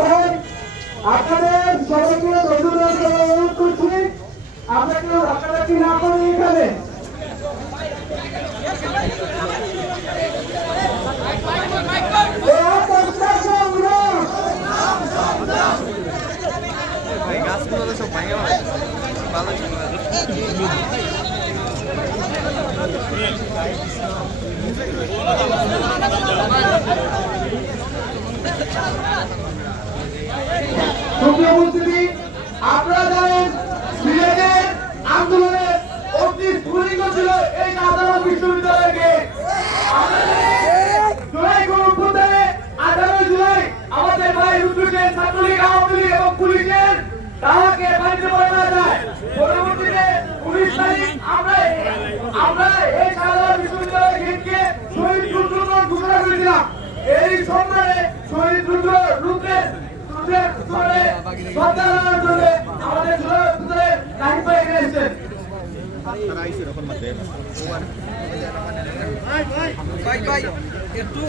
ভাই আপনাদের সবাইকে অনুরোধ করছি আপনাকে রাখারাখি না করে এখানে গাছগুলো সব ভাঙে ভালো ছিল। আপনারা জানেন সিলেটের আন্দোলনের অতি স্ফুলিঙ্গ ছিল এই সাধারণ বিশ্ববিদ্যালয়কে। জুলাই গণঅভ্যুত্থানে 18 জুলাই আমাদের ভাই রুদ্রসেন ছাত্রলীগ আওয়ামী লীগ এবং পুলিশের তাহাকে বাড়িতে পড়ানো যায়। পরবর্তীতে 19 তারিখ আমরা এই সাধারণ বিশ্ববিদ্যালয় গেটকে শহীদ রুদ্র ঘোষণা করেছিলাম। এই সম্মানে শহীদ রুদ্রের আমাদের নাহিদ ভাই এখানে এসেছেন। একটু